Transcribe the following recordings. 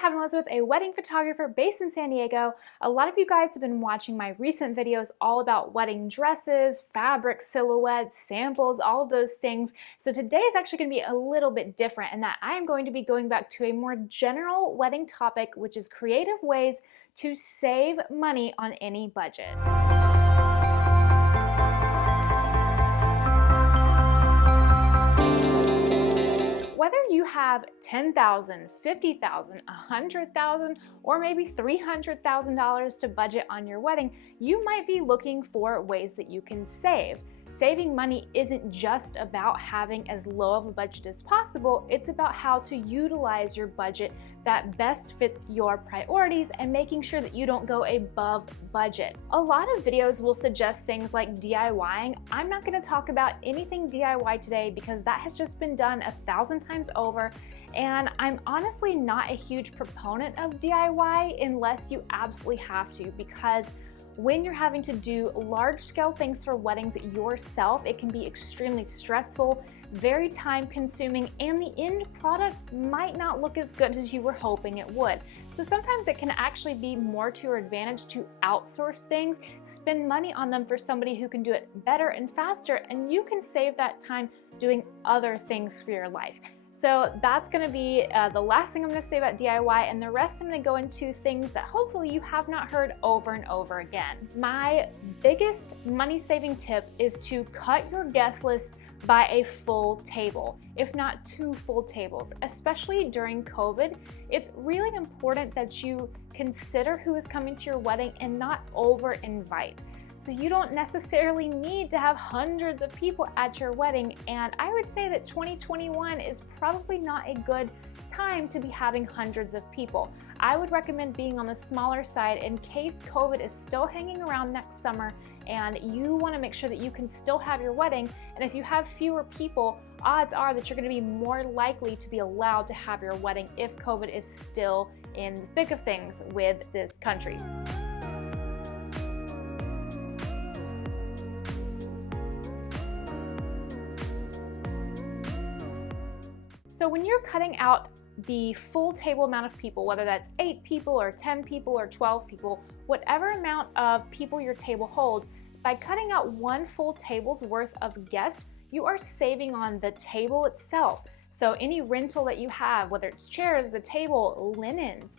Kevin Elizabeth, a wedding photographer based in San Diego. A lot of you guys have been watching my recent videos all about wedding dresses, fabric silhouettes, samples, all of those things. So today is actually going to be a little bit different in that I am going to be going back to a more general wedding topic, which is creative ways to save money on any budget. Whether you have $10,000, $50,000, $100,000, or maybe $300,000 to budget on your wedding, you might be looking for ways that you can save. Saving money isn't just about having as low of a budget as possible, it's about how to utilize your budget that best fits your priorities and making sure that you don't go above budget. A lot of videos will suggest things like DIYing. I'm not going to talk about anything DIY today because that has just been done 1,000 times over, and I'm honestly not a huge proponent of DIY unless you absolutely have to, because when you're having to do large-scale things for weddings yourself, it can be extremely stressful, very time-consuming, and the end product might not look as good as you were hoping it would. So sometimes it can actually be more to your advantage to outsource things, spend money on them for somebody who can do it better and faster, and you can save that time doing other things for your life. So that's going to be the last thing I'm going to say about DIY, and the rest I'm going to go into things that hopefully you have not heard over and over again. My biggest money-saving tip is to cut your guest list by a full table, if not 2 full tables. Especially during COVID, it's really important that you consider who is coming to your wedding and not over-invite. So you don't necessarily need to have hundreds of people at your wedding, and I would say that 2021 is probably not a good time to be having hundreds of people. I would recommend being on the smaller side in case COVID is still hanging around next summer and you want to make sure that you can still have your wedding. And if you have fewer people, odds are that you're going to be more likely to be allowed to have your wedding if COVID is still in the thick of things with this country. So when you're cutting out the full table amount of people, whether that's 8 people or 10 people or 12 people, whatever amount of people your table holds, by cutting out 1 full table's worth of guests, you are saving on the table itself. So any rental that you have, whether it's chairs, the table, linens,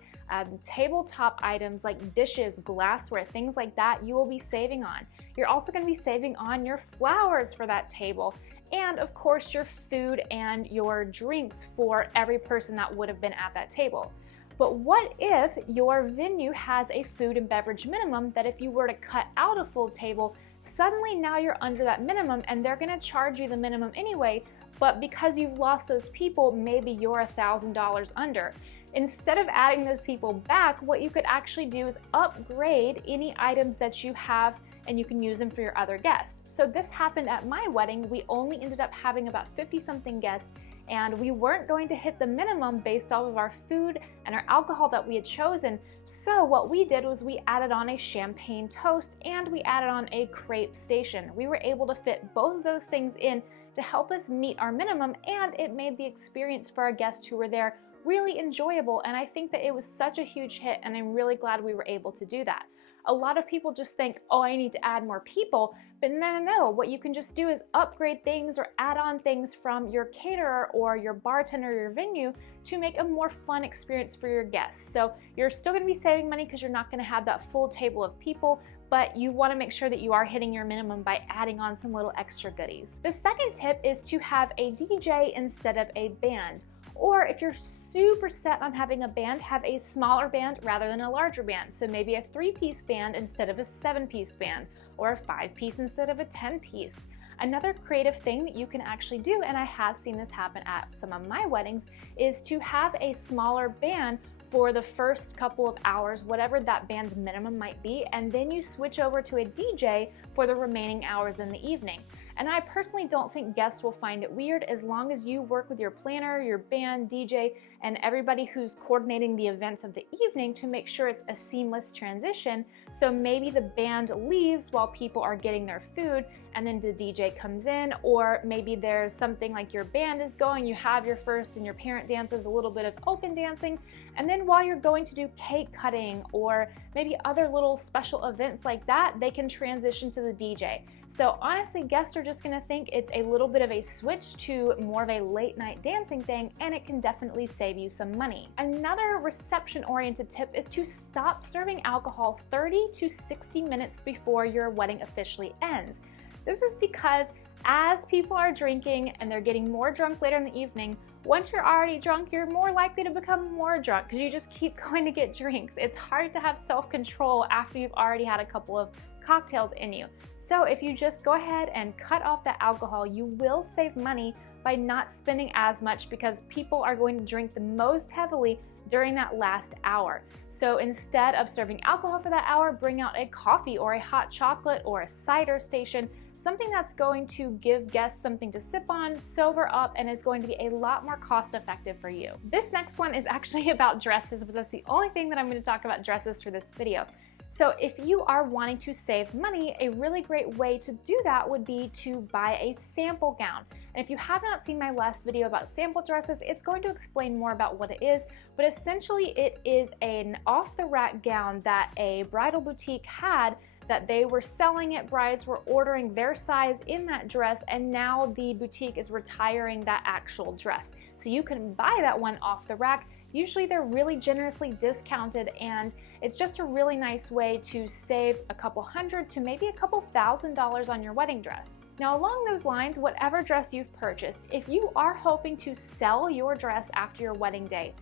tabletop items like dishes, glassware, things like that, you will be saving on. You're also going to be saving on your flowers for that table, and of course your food and your drinks for every person that would have been at that table. But what if your venue has a food and beverage minimum that if you were to cut out a full table, suddenly now you're under that minimum and they're going to charge you the minimum anyway, but because you've lost those people, maybe you're $1,000 under. Instead of adding those people back, what you could actually do is upgrade any items that you have and you can use them for your other guests. So this happened at my wedding. We only ended up having about 50-something guests, and we weren't going to hit the minimum based off of our food and our alcohol that we had chosen. So what we did was we added on a champagne toast and we added on a crepe station. We were able to fit both of those things in to help us meet our minimum, and it made the experience for our guests who were there really enjoyable, and I think that it was such a huge hit, and I'm really glad we were able to do that. A lot of people just think, oh, I need to add more people, but no. What you can just do is upgrade things or add on things from your caterer or your bartender or your venue to make a more fun experience for your guests. So you're still going to be saving money because you're not going to have that full table of people, but you want to make sure that you are hitting your minimum by adding on some little extra goodies. The second tip is to have a DJ instead of a band. Or if you're super set on having a band, have a smaller band rather than a larger band. So maybe a 3-piece band instead of a 7-piece band, or a 5-piece instead of a 10-piece. Another creative thing that you can actually do, and I have seen this happen at some of my weddings, is to have a smaller band for the first couple of hours, whatever that band's minimum might be, and then you switch over to a DJ for the remaining hours in the evening. And I personally don't think guests will find it weird as long as you work with your planner, your band, DJ, and everybody who's coordinating the events of the evening to make sure it's a seamless transition. So maybe the band leaves while people are getting their food and then the DJ comes in, or maybe there's something like your band is going, you have your first and your parent dances, a little bit of open dancing, and then while you're going to do cake cutting or maybe other little special events like that, they can transition to the DJ. So honestly, guests are just gonna think it's a little bit of a switch to more of a late night dancing thing, and it can definitely save you some money. Another reception-oriented tip is to stop serving alcohol 30 to 60 minutes before your wedding officially ends. This is because as people are drinking and they're getting more drunk later in the evening, once you're already drunk, you're more likely to become more drunk because you just keep going to get drinks. It's hard to have self-control after you've already had a couple of cocktails in you. So if you just go ahead and cut off the alcohol, you will save money by not spending as much because people are going to drink the most heavily during that last hour. So instead of serving alcohol for that hour, bring out a coffee or a hot chocolate or a cider station, something that's going to give guests something to sip on, sober up, and is going to be a lot more cost effective for you. This next one is actually about dresses, but that's the only thing that I'm going to talk about dresses for this video. So if you are wanting to save money, a really great way to do that would be to buy a sample gown. And if you have not seen my last video about sample dresses, it's going to explain more about what it is, but essentially it is an off-the-rack gown that a bridal boutique had that they were selling it, brides were ordering their size in that dress, and now the boutique is retiring that actual dress. So you can buy that one off the rack. Usually they're really generously discounted, and it's just a really nice way to save a couple $100 to maybe a couple $1,000 on your wedding dress. Now along those lines, whatever dress you've purchased, if you are hoping to sell your dress after your wedding day,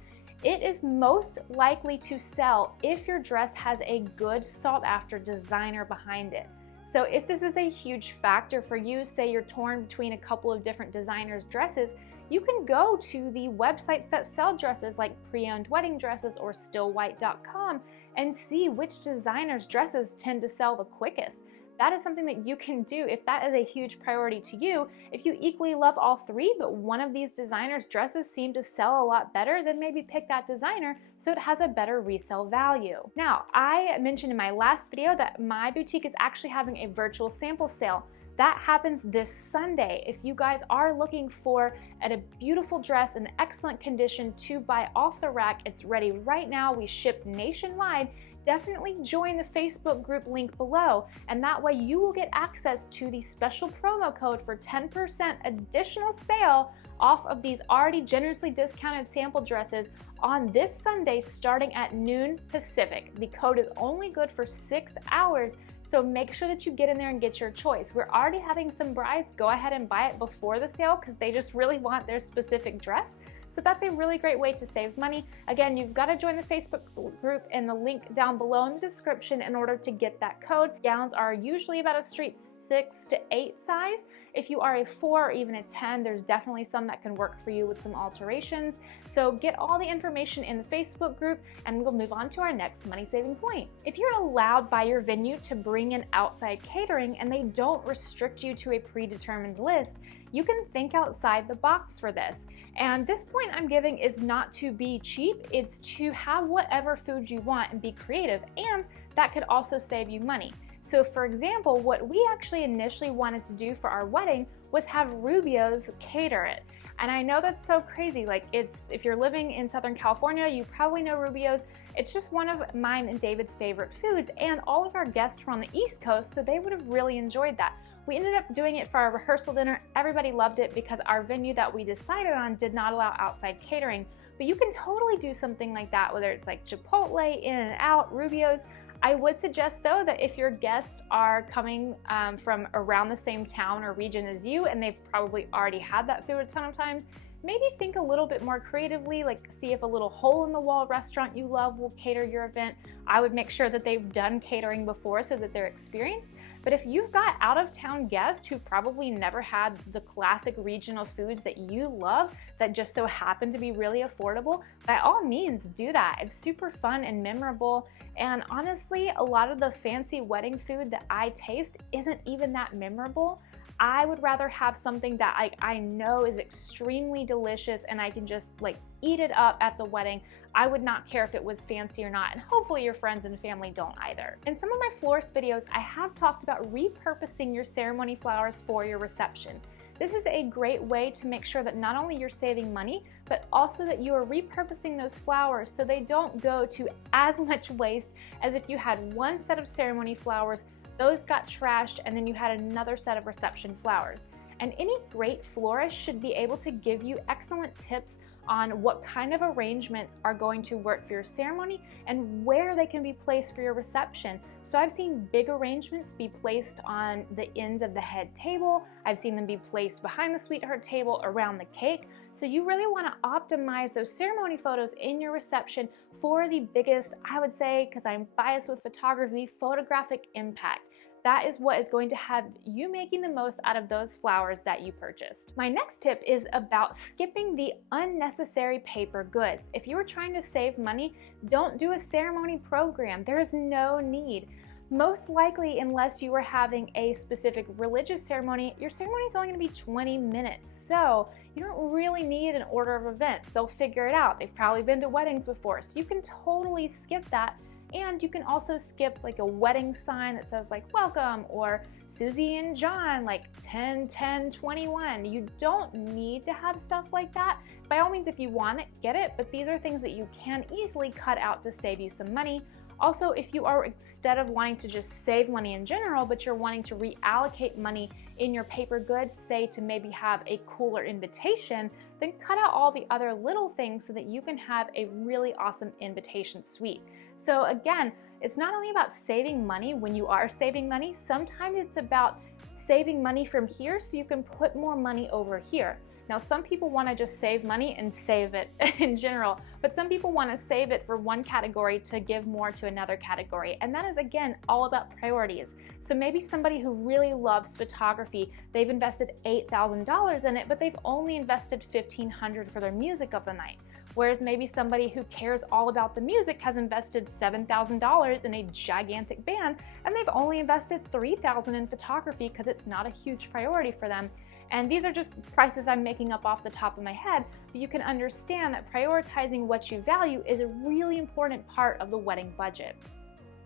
it is most likely to sell if your dress has a good sought-after designer behind it. So if this is a huge factor for you, say you're torn between a couple of different designers' dresses, you can go to the websites that sell dresses like Pre-Owned Wedding Dresses or stillwhite.com and see which designers' dresses tend to sell the quickest. That is something that you can do if that is a huge priority to you. If you equally love all three, but one of these designers' dresses seem to sell a lot better, then maybe pick that designer so it has a better resale value. Now, I mentioned in my last video that my boutique is actually having a virtual sample sale. That happens this Sunday. If you guys are looking for a beautiful dress in excellent condition to buy off the rack, it's ready right now. We ship nationwide. Definitely join the Facebook group link below, and that way you will get access to the special promo code for 10% additional sale off of these already generously discounted sample dresses on this Sunday starting at noon Pacific. The code is only good for 6 hours, so make sure that you get in there and get your choice. We're already having some brides go ahead and buy it before the sale because they just really want their specific dress. So that's a really great way to save money. Again, you've got to join the Facebook group and the link down below in the description in order to get that code. Gowns are usually about a straight 6 to 8 size. If you are a 4 or even a 10, there's definitely some that can work for you with some alterations. So get all the information in the Facebook group, and we'll move on to our next money-saving point. If you're allowed by your venue to bring in outside catering and they don't restrict you to a predetermined list, you can think outside the box for this. And this point I'm giving is not to be cheap, it's to have whatever food you want and be creative, and that could also save you money. So for example, what we actually initially wanted to do for our wedding was have Rubio's cater it. And I know that's so crazy, like if you're living in Southern California, you probably know Rubio's. It's just one of mine and David's favorite foods, and all of our guests were on the East Coast, so they would have really enjoyed that. We ended up doing it for our rehearsal dinner. Everybody loved it because our venue that we decided on did not allow outside catering. But you can totally do something like that, whether it's like Chipotle, In-N-Out, Rubio's. I would suggest though that if your guests are coming from around the same town or region as you and they've probably already had that food a ton of times, maybe think a little bit more creatively, like see if a little hole-in-the-wall restaurant you love will cater your event. I would make sure that they've done catering before so that they're experienced. But if you've got out-of-town guests who probably never had the classic regional foods that you love that just so happen to be really affordable, by all means do that. It's super fun and memorable. And honestly, a lot of the fancy wedding food that I taste isn't even that memorable. I would rather have something that I know is extremely delicious and I can just like eat it up at the wedding. I would not care if it was fancy or not, and hopefully your friends and family don't either. In some of my florist videos, I have talked about repurposing your ceremony flowers for your reception. This is a great way to make sure that not only you're saving money, but also that you are repurposing those flowers so they don't go to as much waste as if you had one set of ceremony flowers, those got trashed, and then you had another set of reception flowers. And any great florist should be able to give you excellent tips on what kind of arrangements are going to work for your ceremony and where they can be placed for your reception. So I've seen big arrangements be placed on the ends of the head table. I've seen them be placed behind the sweetheart table, around the cake. So you really want to optimize those ceremony photos in your reception for the biggest, I would say, because I'm biased with photography, photographic impact. That is what is going to have you making the most out of those flowers that you purchased. My next tip is about skipping the unnecessary paper goods. If you are trying to save money, don't do a ceremony program. There is no need. Most likely, unless you are having a specific religious ceremony, your ceremony is only going to be 20 minutes. So you don't really need an order of events. They'll figure it out. They've probably been to weddings before, so you can totally skip that. And you can also skip like a wedding sign that says like welcome, or Susie and John like 10-10-21. You don't need to have stuff like that. By all means, if you want it, get it, but these are things that you can easily cut out to save you some money. Also, if you are, instead of wanting to just save money in general, but you're wanting to reallocate money in your paper goods, say to maybe have a cooler invitation, then cut out all the other little things so that you can have a really awesome invitation suite. So again, it's not only about saving money when you are saving money, sometimes it's about saving money from here so you can put more money over here. Now, some people want to just save money and save it in general, but some people want to save it for one category to give more to another category. And that is, again, all about priorities. So maybe somebody who really loves photography, they've invested $8,000 in it, but they've only invested $1,500 for their music of the night. Whereas maybe somebody who cares all about the music has invested $7,000 in a gigantic band, and they've only invested $3,000 in photography because it's not a huge priority for them. And these are just prices I'm making up off the top of my head, but you can understand that prioritizing what you value is a really important part of the wedding budget.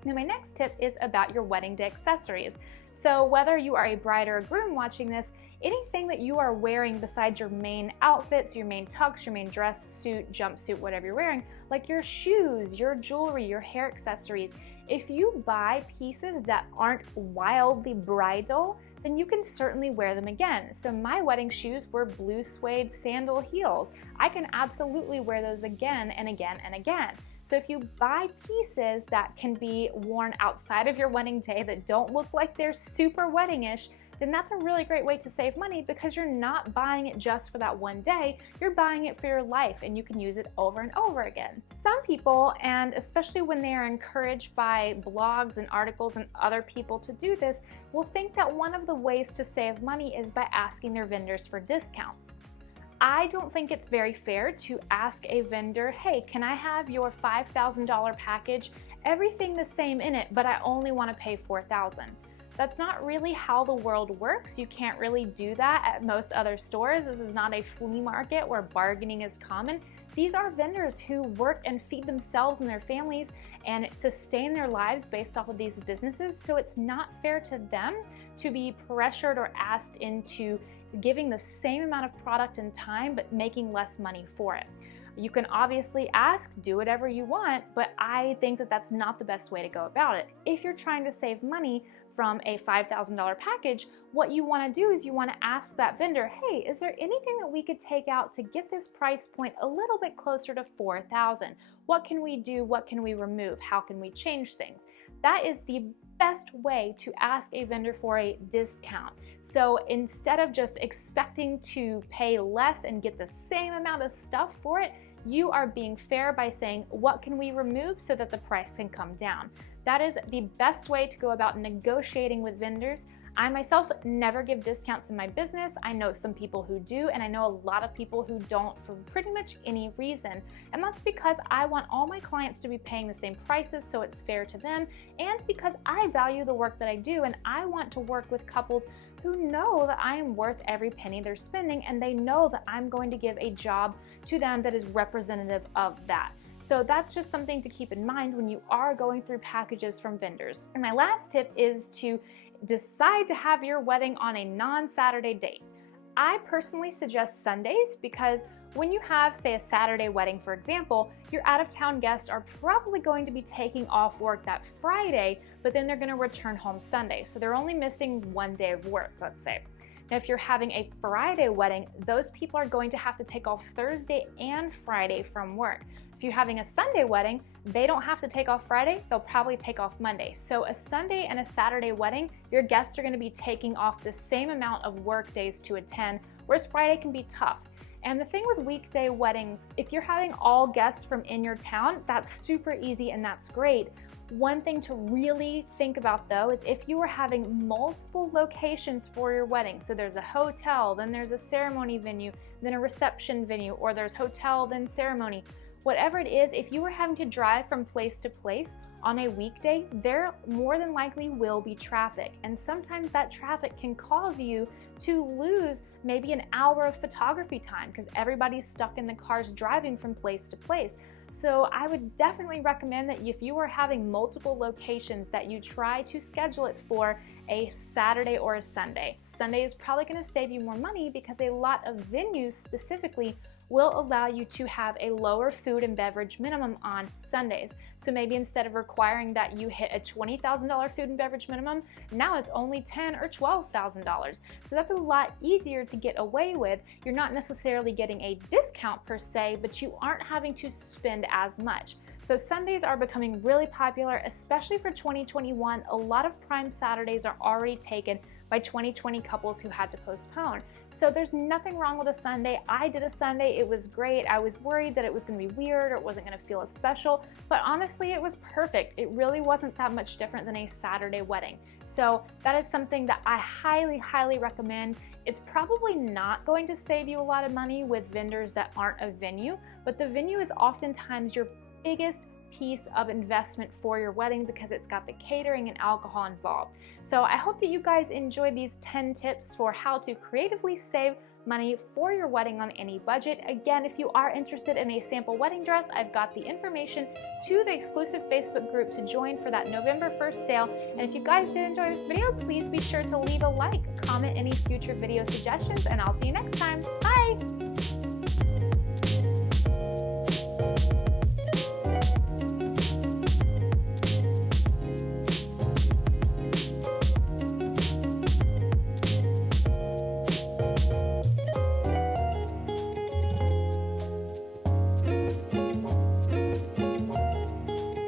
Now, my next tip is about your wedding day accessories. So whether you are a bride or a groom watching this, anything that you are wearing besides your main outfits, your main tux, your main dress, suit, jumpsuit, whatever you're wearing, like your shoes, your jewelry, your hair accessories, if you buy pieces that aren't wildly bridal, then you can certainly wear them again. So my wedding shoes were blue suede sandal heels. I can absolutely wear those again and again and again. So if you buy pieces that can be worn outside of your wedding day that don't look like they're super wedding-ish, then that's a really great way to save money because you're not buying it just for that one day, you're buying it for your life and you can use it over and over again. Some people, and especially when they are encouraged by blogs and articles and other people to do this, will think that one of the ways to save money is by asking their vendors for discounts. I don't think it's very fair to ask a vendor, hey, can I have your $5,000 package, everything the same in it, but I only want to pay $4,000. That's not really how the world works. You can't really do that at most other stores. This is not a flea market where bargaining is common. These are vendors who work and feed themselves and their families and sustain their lives based off of these businesses. So it's not fair to them to be pressured or asked into giving the same amount of product and time, but making less money for it. You can obviously ask, do whatever you want, but I think that that's not the best way to go about it. If you're trying to save money from a $5,000 package, what you want to do is you want to ask that vendor, hey, is there anything that we could take out to get this price point a little bit closer to $4,000? What can we do? What can we remove? How can we change things? That is the best way to ask a vendor for a discount. So instead of just expecting to pay less and get the same amount of stuff for it, you are being fair by saying, what can we remove so that the price can come down? That is the best way to go about negotiating with vendors. I myself never give discounts in my business. I know some people who do, and I know a lot of people who don't for pretty much any reason. And that's because I want all my clients to be paying the same prices so it's fair to them, and because I value the work that I do and I want to work with couples who know that I am worth every penny they're spending, and they know that I'm going to give a job to them that is representative of that. So that's just something to keep in mind when you are going through packages from vendors. And my last tip is to decide to have your wedding on a non-Saturday date. I personally suggest Sundays because when you have, say, a Saturday wedding, for example, your out-of-town guests are probably going to be taking off work that Friday, but then they're going to return home Sunday. So they're only missing one day of work, let's say. Now, if you're having a Friday wedding, those people are going to have to take off Thursday and Friday from work. If you're having a Sunday wedding, they don't have to take off Friday, they'll probably take off Monday. So a Sunday and a Saturday wedding, your guests are going to be taking off the same amount of work days to attend, whereas Friday can be tough. And the thing with weekday weddings, if you're having all guests from in your town, that's super easy and that's great. One thing to really think about though is if you are having multiple locations for your wedding, so there's a hotel, then there's a ceremony venue, then a reception venue, or there's hotel, then ceremony. Whatever it is, if you are having to drive from place to place on a weekday, there more than likely will be traffic. And sometimes that traffic can cause you to lose maybe an hour of photography time because everybody's stuck in the cars driving from place to place. So I would definitely recommend that if you are having multiple locations that you try to schedule it for a Saturday or a Sunday. Sunday is probably going to save you more money because a lot of venues specifically will allow you to have a lower food and beverage minimum on Sundays. So maybe instead of requiring that you hit a $20,000 food and beverage minimum, now it's only $10,000 or $12,000. So that's a lot easier to get away with. You're not necessarily getting a discount per se, but you aren't having to spend as much. So Sundays are becoming really popular, especially for 2021. A lot of prime Saturdays are already taken by 2020 couples who had to postpone. So there's nothing wrong with a Sunday. I did a Sunday, it was great. I was worried that it was gonna be weird or it wasn't gonna feel as special, but honestly, it was perfect. It really wasn't that much different than a Saturday wedding. So that is something that I highly, highly recommend. It's probably not going to save you a lot of money with vendors that aren't a venue, but the venue is oftentimes your biggest piece of investment for your wedding because it's got the catering and alcohol involved. So I hope that you guys enjoyed these 10 tips for how to creatively save money for your wedding on any budget. Again, if you are interested in a sample wedding dress, I've got the information to the exclusive Facebook group to join for that November 1st sale. And if you guys did enjoy this video, please be sure to leave a like, comment any future video suggestions, and I'll see you next time. Bye!